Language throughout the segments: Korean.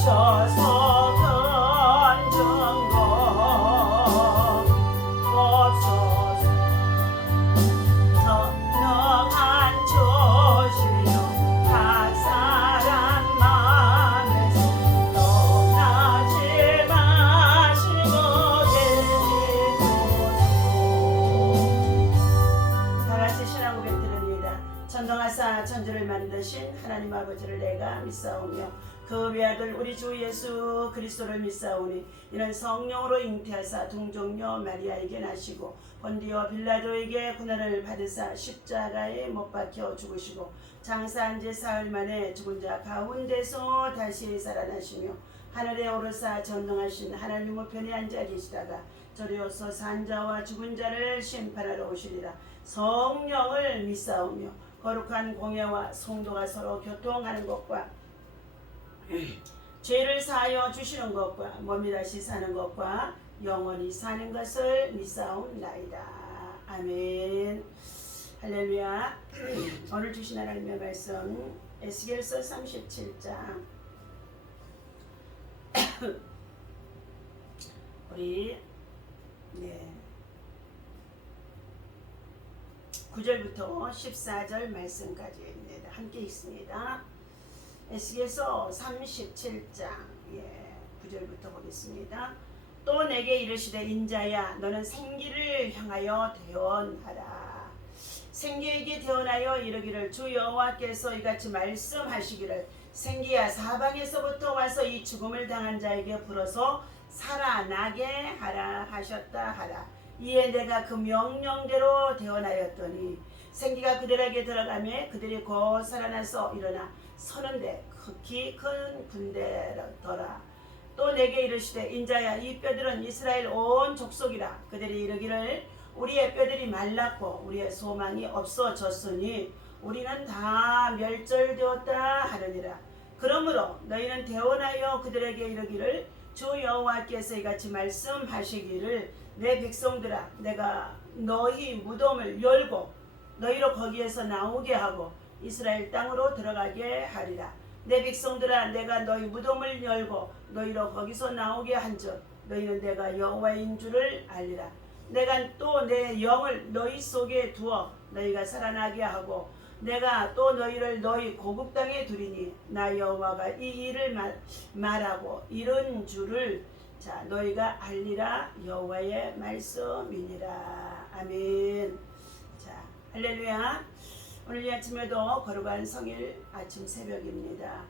오셔서 건전 것 없어서 선명한 조시며 각 사람 맘에서 떠나지 마시고 계시소서. 다같이 신앙 고백 드립니다. 전능하사 천지를 만드신 하나님 아버지를 내가 믿사오며 그 외아들 우리 주 예수 그리스도를 믿사오니 이는 성령으로 잉태하사 동정녀 마리아에게 나시고 본디오 빌라도에게 고난을 받으사 십자가에 못 박혀 죽으시고 장사한 지 사흘 만에 죽은 자 가운데서 다시 살아나시며 하늘에 오르사 전능하신 하나님 우편에 앉아 계시다가 저리로서 산 자와 죽은 자를 심판하러 오시리라. 성령을 믿사오며 거룩한 공예와 성도가 서로 교통하는 것과 죄를 사하여 주시는 것과 몸이 다시 사는 것과 영원히 사는 것을 믿사옵나이다. 아멘. 할렐루야. 오늘 주신 하나님의 말씀 에스겔서 37장 우리 9절부터 14절 말씀까지입니다. 함께 읽습니다. 에스겔서 37장 9절부터 보겠습니다. 또 내게 이르시되 인자야 너는 생기를 향하여 대언하라. 생기에게 대언하여 이르기를 주 여호와께서 이같이 말씀하시기를 생기야 사방에서부터 와서 이 죽음을 당한 자에게 불어서 살아나게 하라 하셨다 하라. 이에 내가 그 명령대로 대언하였더니 생기가 그들에게 들어가매 그들이 곧 살아나서 일어나 서는데 극히 큰 군대더라. 또 내게 이르시되 인자야 이 뼈들은 이스라엘 온 족속이라. 그들이 이르기를 우리의 뼈들이 말랐고 우리의 소망이 없어졌으니 우리는 다 멸절되었다 하느니라. 그러므로 너희는 대언하여 그들에게 이르기를 주 여호와께서 이같이 말씀하시기를 내 백성들아 내가 너희 무덤을 열고 너희로 거기에서 나오게 하고 이스라엘 땅으로 들어가게 하리라. 내 백성들아 내가 너희 무덤을 열고 너희로 거기서 나오게 한즉 너희는 내가 여호와인 줄을 알리라. 내가 또 내 영을 너희 속에 두어 너희가 살아나게 하고 내가 또 너희를 너희 고국 땅에 두리니 나 여호와가 이 일을 말하고 이런 줄을 너희가 알리라. 여호와의 말씀이니라. 아멘. 자, 할렐루야. 오늘 이 아침에도 거룩한 성일 아침 새벽입니다.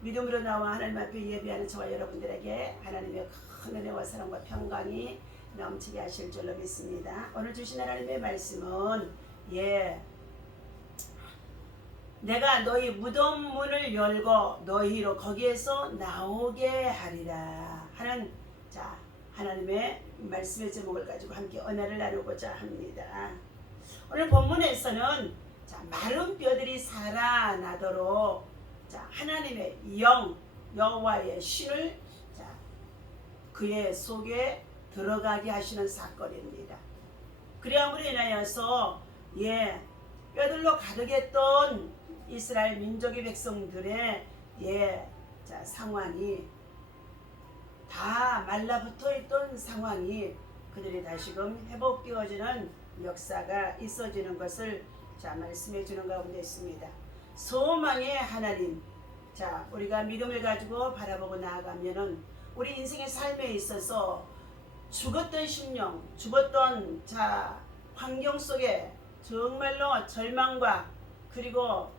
믿음으로 나와 하나님 앞에 예배하는 저와 여러분들에게 하나님의 큰 은혜와 사랑과 평강이 넘치게 하실 줄로 믿습니다. 오늘 주신 하나님의 말씀은 내가 너희 무덤 문을 열고 너희로 거기에서 나오게 하리라 하는 하나님의 말씀의 제목을 가지고 함께 언어를 나누고자 합니다. 오늘 본문에서는 마른 뼈들이 살아나도록 하나님의 영 여호와의 신을 그의 속에 들어가게 하시는 사건입니다. 그리함으로 인하여서 뼈들로 가득했던 이스라엘 민족의 백성들의 상황이 다 말라붙어 있던 상황이 그들이 다시금 회복되어지는 역사가 있어지는 것을 말씀해 주는 가운데 있습니다. 소망의 하나님, 우리가 믿음을 가지고 바라보고 나아가면은 우리 인생의 삶에 있어서 죽었던 심령, 죽었던 환경 속에 정말로 절망과 그리고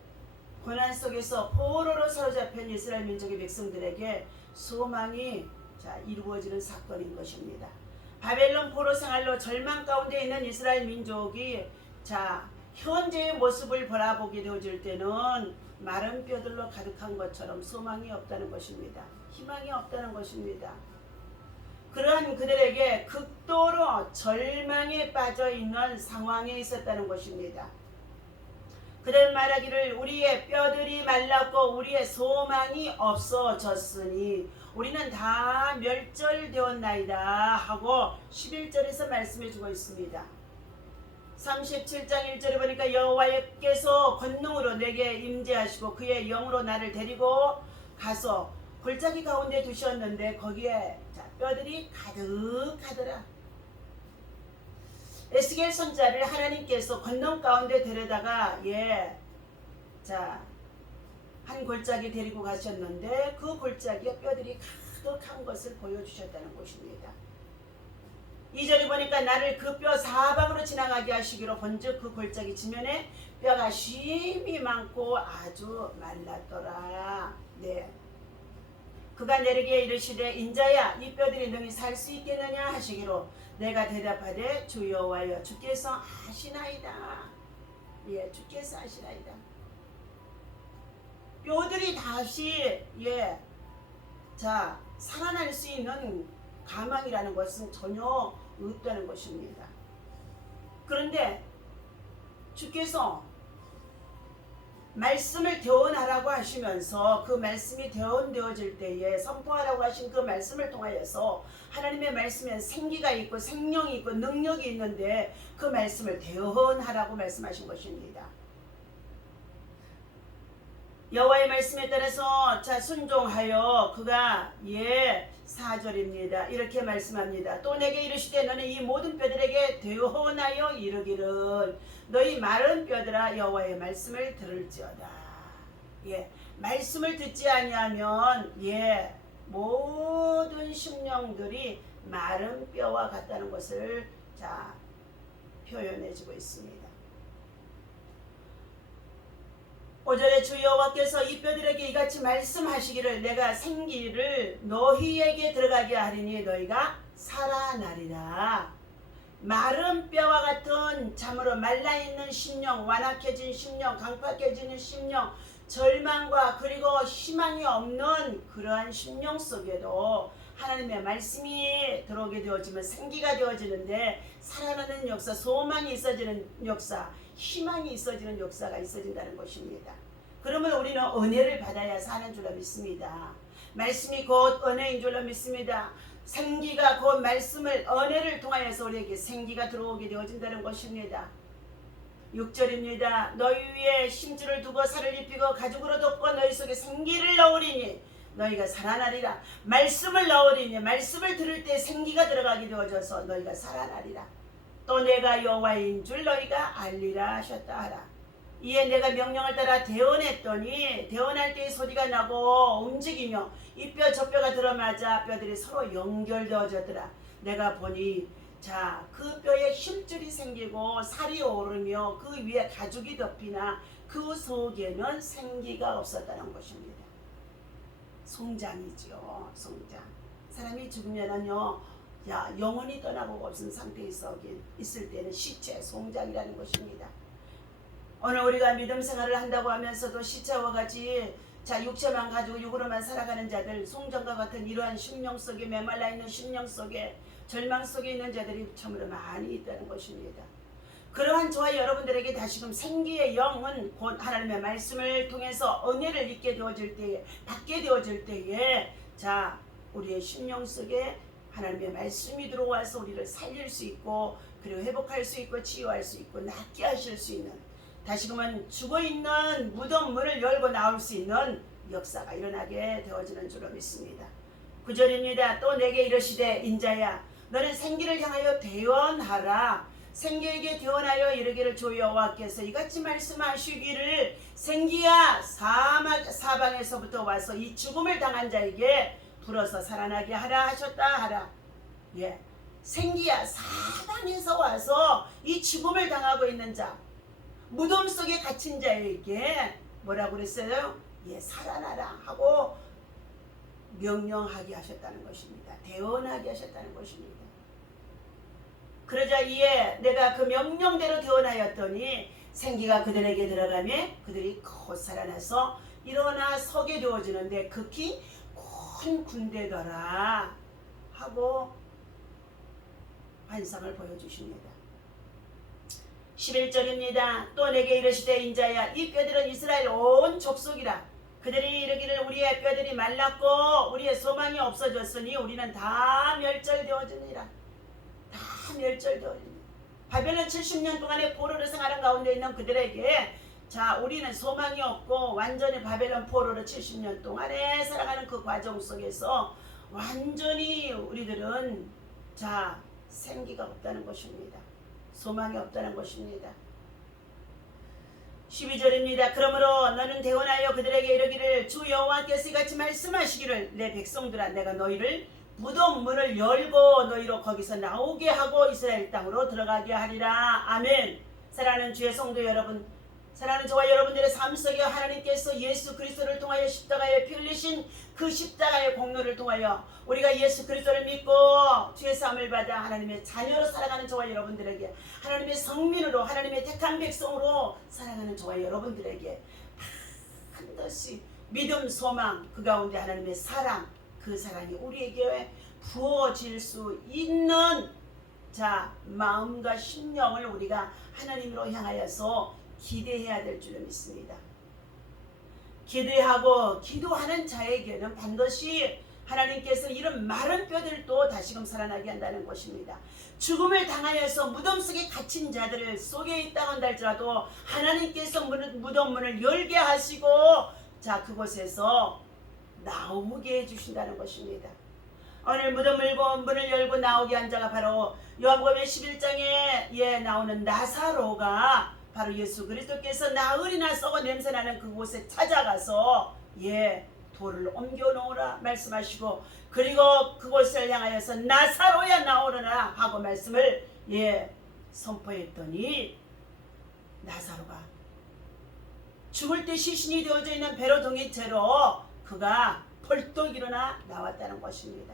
고난 속에서 포로로 사로잡힌 이스라엘 민족의 백성들에게 소망이 이루어지는 사건인 것입니다. 바벨론 포로 생활로 절망 가운데 있는 이스라엘 민족이 현재의 모습을 바라보게 되어질 때는 마른 뼈들로 가득한 것처럼 소망이 없다는 것입니다. 희망이 없다는 것입니다. 그러한 그들에게 극도로 절망에 빠져 있는 상황에 있었다는 것입니다. 그들 말하기를 우리의 뼈들이 말랐고 우리의 소망이 없어졌으니 우리는 다 멸절되었나이다 하고 11절에서 말씀해 주고 있습니다. 37장 1절에 보니까 여호와께서 권능으로 내게 임재하시고 그의 영으로 나를 데리고 가서 골짜기 가운데 두셨는데 거기에 자, 뼈들이 가득하더라. 에스겔 선자를 하나님께서 권능 가운데 데려다가 자, 한 골짜기 데리고 가셨는데 그 골짜기에 뼈들이 가득한 것을 보여주셨다는 것입니다. 2절에 보니까 나를 그 뼈 사방으로 지나가게 하시기로 본즉 그 골짜기 지면에 뼈가 심이 많고 아주 말랐더라. 네. 그가 내게 이르시되 인자야 이 뼈들이 능히 살 수 있겠느냐 하시기로 내가 대답하되 주 여호와여 주께서 아시나이다. 주께서 아시나이다. 뼈들이 다시 자 살아날 수 있는 가망이라는 것은 전혀 없다는 것입니다. 그런데 주께서 말씀을 대언하라고 하시면서 그 말씀이 대언되어질 때에 선포하라고 하신 그 말씀을 통하여서 하나님의 말씀에 생기가 있고 생명이 있고 능력이 있는데 그 말씀을 대언하라고 말씀하신 것입니다. 여호와의 말씀에 따라서 자 순종하여 그가 4절입니다. 이렇게 말씀합니다. 또 내게 이르시되 너는 이 모든 뼈들에게 대언하여 이르기를 너희 마른 뼈들아 여호와의 말씀을 들을지어다. 말씀을 듣지 아니하면 모든 심령들이 마른 뼈와 같다는 것을 자 표현해주고 있습니다. 5절에 주 여호와께서 이 뼈들에게 이같이 말씀하시기를 내가 생기를 너희에게 들어가게 하리니 너희가 살아나리라. 마른 뼈와 같은 참으로 말라있는 심령, 완악해진 심령, 강팍해지는 심령, 절망과 그리고 희망이 없는 그러한 심령 속에도 하나님의 말씀이 들어오게 되어지면 생기가 되어지는데 살아나는 역사, 소망이 있어지는 역사, 희망이 있어지는 역사가 있어진다는 것입니다. 그러면 우리는 은혜를 받아야 사는 줄로 믿습니다. 말씀이 곧 은혜인 줄로 믿습니다. 생기가 곧 말씀을 은혜를 통하여서 우리에게 생기가 들어오게 되어진다는 것입니다. 6절입니다. 너희 위에 심줄을 두고 살을 입히고 가죽으로 덮고 너희 속에 생기를 넣으리니 너희가 살아나리라. 말씀을 넣으리니 말씀을 들을 때 생기가 들어가게 되어져서 너희가 살아나리라. 또 내가 여호와인 줄 너희가 알리라 하셨다 하라. 이에 내가 명령을 따라 대언했더니 대언할 때의 소리가 나고 움직이며 이 뼈 저 뼈가 들어맞아 뼈들이 서로 연결되어졌더라. 내가 보니 자 그 뼈에 힘줄이 생기고 살이 오르며 그 위에 가죽이 덮이나 그 속에는 생기가 없었다는 것입니다. 송장이죠. 송장. 사람이 죽으면은요 영혼이 떠나고 없은 상태에 있을 때는 시체, 송장이라는 것입니다. 오늘 우리가 믿음 생활을 한다고 하면서도 시체와 같이 자 육체만 가지고 육으로만 살아가는 자들, 송장과 같은 이러한 심령 속에 메말라 있는 심령 속에 절망 속에 있는 자들이 참으로 많이 있다는 것입니다. 그러한 저와 여러분들에게 다시금 생기의 영은 곧 하나님의 말씀을 통해서 은혜를 입게 되어질 때에 받게 되어질 때에 자 우리의 심령 속에 하나님의 말씀이 들어와서 우리를 살릴 수 있고 그리고 회복할 수 있고 치유할 수 있고 낫게 하실 수 있는 다시금은 죽어있는 무덤 문을 열고 나올 수 있는 역사가 일어나게 되어지는 줄로 믿습니다. 9절입니다. 또 내게 이르시되 인자야 너는 생기를 향하여 대언하라. 생기에게 대언하여 이르기를 주 여호와께서 이같이 말씀하시기를 생기야 사방에서부터 와서 이 죽음을 당한 자에게 불어서 살아나게 하라 하셨다 하라. 생기야 사방에서 와서 이 죽음을 당하고 있는 자 무덤 속에 갇힌 자에게 뭐라고 그랬어요? 살아나라 하고 명령하게 하셨다는 것입니다. 대언하게 하셨다는 것입니다. 그러자 이에 내가 그 명령대로 대언하였더니 생기가 그들에게 들어가며 그들이 곧 살아나서 일어나 서게 되어지는데 극히 큰 군대더라 하고 환상을 보여주십니다. 11절입니다. 또 내게 이르시되 인자야 이 뼈들은 이스라엘 온 족속이라. 그들이 이르기를 우리의 뼈들이 말랐고 우리의 소망이 없어졌으니 우리는 다 멸절되어지니라. 다 멸절되어지니라. 바벨론 70년 동안의 포로를 생활한 가운데 있는 그들에게 자, 우리는 소망이 없고 완전히 바벨론 포로로 70년 동안에 살아가는 그 과정 속에서 완전히 우리들은 자, 생기가 없다는 것입니다. 소망이 없다는 것입니다. 12절입니다. 그러므로 너는 대언하여 그들에게 이르기를 주 여호와께서 이같이 말씀하시기를 내 백성들아 내가 너희를 무덤 문을 열고 너희로 거기서 나오게 하고 이스라엘 땅으로 들어가게 하리라. 아멘. 사랑하는 주의 성도 여러분, 사랑하는 저와 여러분들의 삶 속에 하나님께서 예수 그리스도를 통하여 십자가에 피 흘리신 그 십자가의 공로를 통하여 우리가 예수 그리스도를 믿고 주의 사함을 받아 하나님의 자녀로 살아가는 저와 여러분들에게, 하나님의 성민으로 하나님의 택한 백성으로 살아가는 저와 여러분들에게 반드시 믿음, 소망, 그 가운데 하나님의 사랑, 그 사랑이 우리에게 부어질 수 있는 자, 마음과 심령을 우리가 하나님으로 향하여서 기대해야 될 줄을 믿습니다. 기대하고 기도하는 자에게는 반드시 하나님께서 이런 마른 뼈들도 다시금 살아나게 한다는 것입니다. 죽음을 당하여서 무덤 속에 갇힌 자들을 속에 있다고 한다 할지라도 하나님께서 무덤 문을 열게 하시고 자, 그곳에서 나오게 해주신다는 것입니다. 오늘 문을 열고 나오게 한 자가 바로 요한복음 11장에 나오는 나사로가 바로 예수 그리스도께서 나흘이나 썩어 냄새나는 그곳에 찾아가서 돌을 옮겨 놓으라 말씀하시고, 그리고 그곳을 향하여서 나사로야 나오너라 하고 말씀을 선포했더니 나사로가 죽을 때 시신이 되어져 있는 배로 동인 채로 그가 벌떡 일어나 나왔다는 것입니다.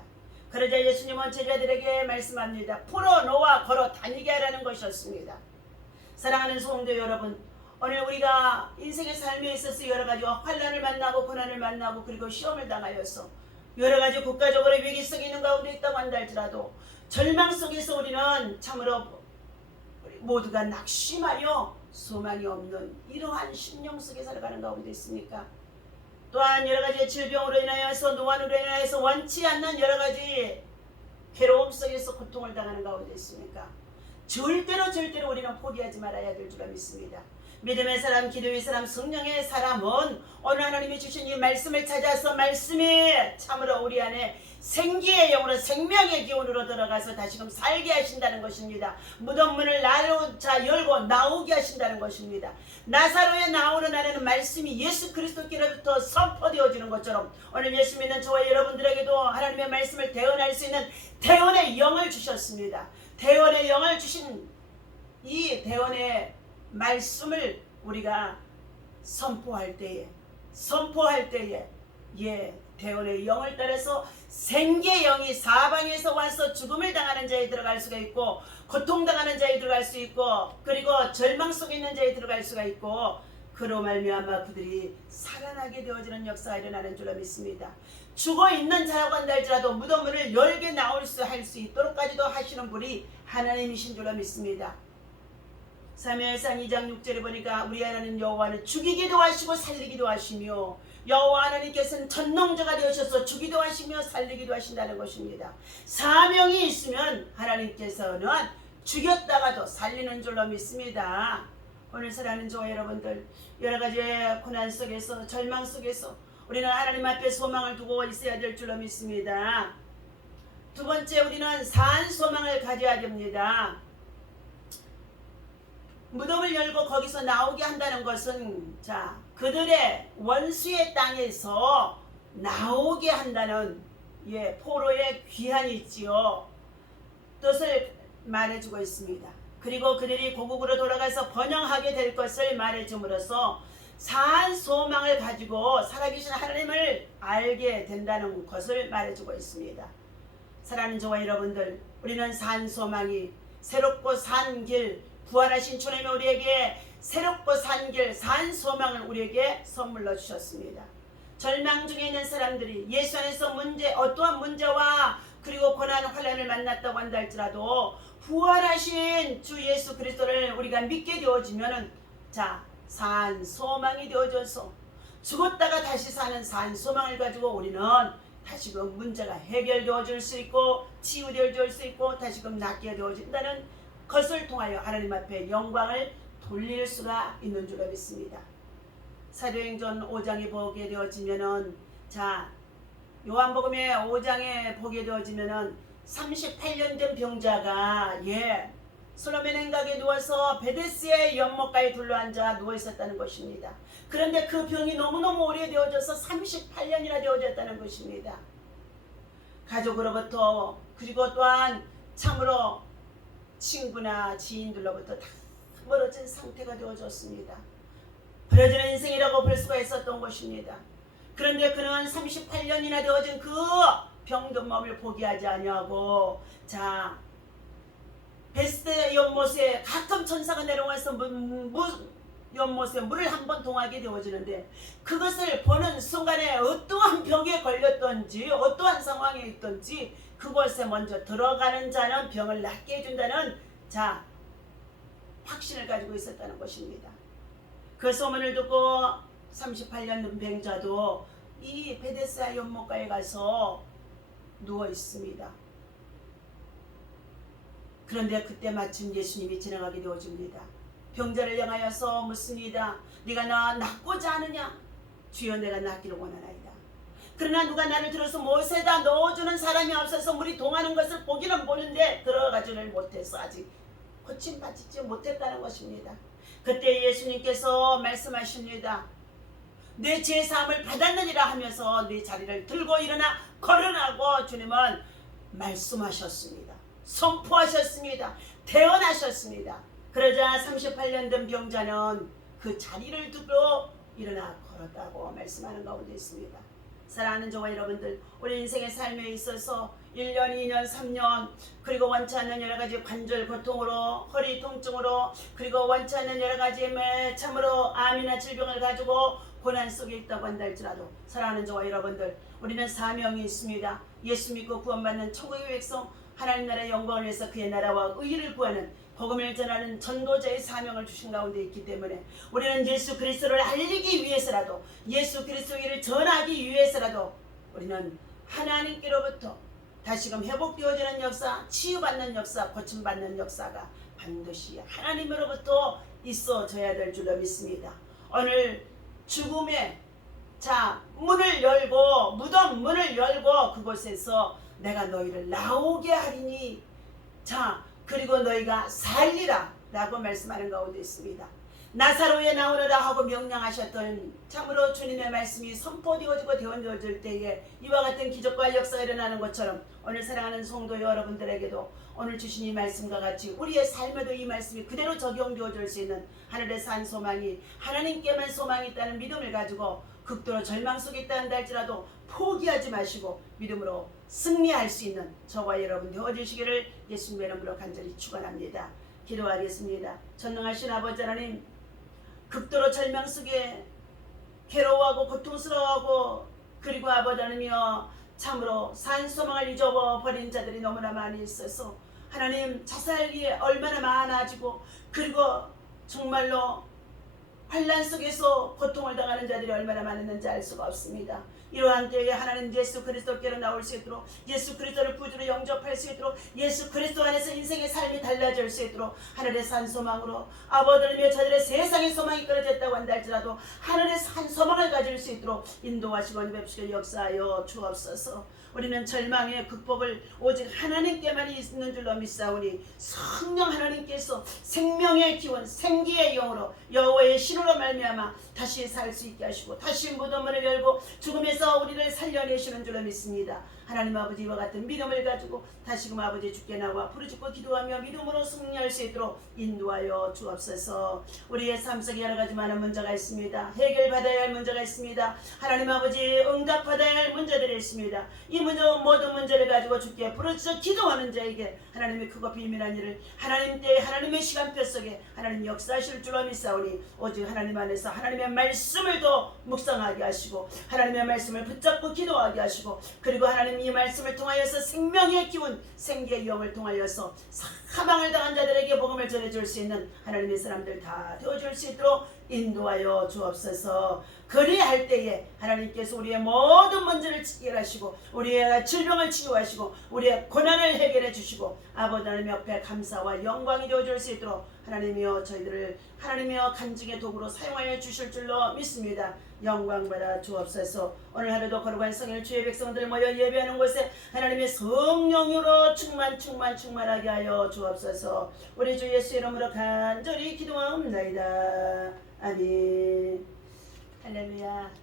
그러자 예수님은 제자들에게 말씀합니다. 풀어놓아 걸어 다니게 하라는 것이었습니다. 사랑하는 성도 여러분, 오늘 우리가 인생의 삶에 있어서 여러 가지 환난을 만나고 고난을 만나고 그리고 시험을 당하여서 여러 가지 국가적으로 위기 속에 있는 가운데 있다고 한다 할지라도 절망 속에서 우리는 참으로 모두가 낙심하여 소망이 없는 이러한 심령 속에 살아가는 가운데 있습니까? 또한 여러 가지 질병으로 인하여서 노안으로 인하여서 원치 않는 여러 가지 괴로움 속에서 고통을 당하는 가운데 있습니까? 절대로 우리는 포기하지 말아야 될 줄 믿습니다. 믿음의 사람, 기도의 사람, 성령의 사람은 오늘 하나님이 주신 이 말씀을 찾아서 말씀이 참으로 우리 안에 생기의 영으로 생명의 기운으로 들어가서 다시금 살게 하신다는 것입니다. 무덤 문을 열고 나오게 하신다는 것입니다. 나사로에 나오는 안에는 말씀이 예수 그리스도께로부터 선포되어지는 것처럼 오늘 예수 믿는 저와 여러분들에게도 하나님의 말씀을 대언할 수 있는 대언의 영을 주셨습니다. 대언의 영을 주신 이 대언의 말씀을 우리가 선포할 때에 대언의 영을 따라서 생기의 영이 사방에서 와서 죽음을 당하는 자에 들어갈 수가 있고, 고통당하는 자에 들어갈 수 있고, 그리고 절망 속에 있는 자에 들어갈 수가 있고, 그로 말미암아 그들이 살아나게 되어지는 역사가 일어나는 줄로 믿습니다. 죽어있는 자라고 한다 할지라도 무덤 문을 열게 나올 수 할 수 있도록까지도 하시는 분이 하나님이신 줄로 믿습니다. 사무엘상 2장 6절에 보니까 우리 하나님 여호와는 죽이기도 하시고 살리기도 하시며, 여호와 하나님께서는 전능자가 되셔서 죽이기도 하시며 살리기도 하신다는 것입니다. 사명이 있으면 하나님께서는 죽였다가도 살리는 줄로 믿습니다. 오늘 사랑하는 저와 여러분들, 여러 가지 고난 속에서 절망 속에서 우리는 하나님 앞에 소망을 두고 있어야 될 줄로 믿습니다. 두 번째, 우리는 산 소망을 가져야 됩니다. 무덤을 열고 거기서 나오게 한다는 것은 그들의 원수의 땅에서 나오게 한다는 포로의 귀한이 있지요. 뜻을 말해주고 있습니다. 그리고 그들이 고국으로 돌아가서 번영하게 될 것을 말해줌으로써 산 소망을 가지고 살아계신 하나님을 알게 된다는 것을 말해주고 있습니다. 사랑하는 저와 여러분들, 우리는 산 소망이 새롭고 산 길, 부활하신 주님이 우리에게 새롭고 산 길, 산 소망을 우리에게 선물로 주셨습니다. 절망 중에 있는 사람들이 예수 안에서 어떠한 문제와 그리고 고난, 환난을 만났다고 한다 할지라도 부활하신 주 예수 그리스도를 우리가 믿게 되어지면은 산 소망이 되어져서 죽었다가 다시 사는 산 소망을 가지고 우리는 다시금 문제가 해결되어질 수 있고 치유되어질 수 있고 다시금 낫게 되어진다는 것을 통하여 하나님 앞에 영광을 돌릴 수가 있는 줄로 믿습니다. 사도행전 5장에 보게 되어지면은 자 요한복음의 5장에 보게 되어지면은 38년 된 병자가 솔로몬 행각에 누워서 베데스의 연못가에 둘러앉아 누워 있었다는 것입니다. 그런데 그 병이 너무너무 오래되어져서 38년이나 되어졌다는 것입니다. 가족으로부터 그리고 또한 참으로 친구나 지인들로부터 다 멀어진 상태가 되어졌습니다. 버려지는 인생이라고 볼 수가 있었던 것입니다. 그런데 그는 38년이나 되어진 그 병든 몸을 포기하지 아니하고 자 베스트 연못에 가끔 천사가 내려와서 연못에 물을 한번 동하게 되어지는데 그것을 보는 순간에 어떠한 병에 걸렸던지 어떠한 상황에 있던지 그곳에 먼저 들어가는 자는 병을 낫게 해준다는 자 확신을 가지고 있었다는 것입니다. 그 소문을 듣고 38년 된 병자도 이 베데스다 연못가에 가서 누워 있습니다. 그런데 그때 마침 예수님이 지나가게 되어집니다. 병자를 향하여서 묻습니다. 네가 나 낫고자 하느냐? 주여 내가 낫기를 원하나이다. 그러나 누가 나를 들어서 못에다 넣어주는 사람이 없어서 물이 동하는 것을 보기는 보는데 들어가지를 못해서 아직 고침받지 못했다는 것입니다. 그때 예수님께서 말씀하십니다. 내 제사함을 받았느니라 하면서 네 자리를 들고 일어나 걸으라고 주님은 말씀하셨습니다. 선포하셨습니다. 대언하셨습니다. 그러자 38년 된 병자는 그 자리를 두고 일어나 걸었다고 말씀하는 가운데 있습니다. 사랑하는 저와 여러분들, 우리 인생의 삶에 있어서 1년, 2년, 3년 그리고 원치 않는 여러 가지 관절 고통으로 허리 통증으로 그리고 원치 않는 여러 가지 참으로 암이나 질병을 가지고 고난 속에 있다고 한다 할지라도 사랑하는 저와 여러분들, 우리는 사명이 있습니다. 예수 믿고 구원받는 천국의 백성, 하나님 나라의 영광을 위해서 그의 나라와 의를 구하는 복음을 전하는 전도자의 사명을 주신 가운데 있기 때문에 우리는 예수 그리스도를 알리기 위해서라도 예수 그리스도를 전하기 위해서라도 우리는 하나님께로부터 다시금 회복되어지는 역사, 치유받는 역사, 고침받는 역사가 반드시 하나님으로부터 있어져야 될 줄로 믿습니다. 오늘 죽음의 문을 열고 무덤 문을 열고 그곳에서 내가 너희를 나오게 하리니 그리고 너희가 살리라 라고 말씀하는 가운데 있습니다. 나사로에 나오너라 하고 명령하셨던 참으로 주님의 말씀이 선포되어지고 되어질 때에 이와 같은 기적과 역사가 일어나는 것처럼 오늘 사랑하는 성도 여러분들에게도 오늘 주신 이 말씀과 같이 우리의 삶에도 이 말씀이 그대로 적용되어질 수 있는 하늘의 산 소망이 하나님께만 소망이 있다는 믿음을 가지고 극도로 절망 속에 있다 한다 할지라도 포기하지 마시고 믿음으로 승리할 수 있는 저와 여러분 되어주시기를 예수님의 이름으로 간절히 축원합니다. 기도하겠습니다. 전능하신 아버지 하나님, 극도로 절망 속에 괴로워하고 고통스러워하고 그리고 아버지 하나님이여 참으로 산 소망을 잊어버린 자들이 너무나 많이 있어서 하나님 자살이 얼마나 많아지고 그리고 정말로 환난 속에서 고통을 당하는 자들이 얼마나 많았는지 알 수가 없습니다. 이러한 때에 하나님 예수 그리스도께로 나올 수 있도록 예수 그리스도를 구주로 영접할 수 있도록 예수 그리스도 안에서 인생의 삶이 달라질 수 있도록 하늘의 산 소망으로 아버지며 저들의 세상의 소망이 끊어졌다고 한다 할지라도 하늘의 산 소망을 가질 수 있도록 인도하시고 은혜롭시고 역사하여 주옵소서. 우리는 절망의 극복을 오직 하나님께만 있는 줄로 믿사오니 성령 하나님께서 생명의 기원 생기의 영으로 여호와의 신으로 말미암아 다시 살 수 있게 하시고 다시 무덤문을 열고 죽음에서 우리를 살려내시는 줄로 믿습니다. 하나님 아버지와 같은 믿음을 가지고 다시금 아버지 주께 나와 부르짖고 기도하며 믿음으로 승리할 수 있도록 인도하여 주옵소서. 우리의 삶 속에 여러 가지 많은 문제가 있습니다. 해결받아야 할 문제가 있습니다. 하나님 아버지 응답받아야 할 문제들이 있습니다. 이 모든 문제를 가지고 주께 부르짖어 기도하는 자에게 하나님의 크고 비밀한 일을 하나님 때에 하나님의 시간표 속에 하나님 역사하실 줄로 믿사오니 오직 하나님 안에서 하나님의 말씀을 더 묵상하게 하시고 하나님의 말씀을 붙잡고 기도하게 하시고 그리고 하나님 이 말씀을 통하여서 생명의 기운 생기의 영을 통하여서 사망을 당한 자들에게 복음을 전해줄 수 있는 하나님의 사람들 다 되어줄 수 있도록 인도하여 주옵소서. 그리할 때에 하나님께서 우리의 모든 문제를 해결하시고 우리의 질병을 치유하시고 우리의 고난을 해결해 주시고 아버지 하나님 옆에 감사와 영광이 되어줄 수 있도록 하나님이여 저희들을 하나님이여 간증의 도구로 사용하여 주실 줄로 믿습니다. 영광 받아 주옵소서. 오늘 하루도 거룩한 성일 주의 백성들 모여 예배하는 곳에 하나님의 성령으로 충만하게 하여 주옵소서. 우리 주 예수 이름으로 간절히 기도하옵나이다. 아멘. 할렐루야.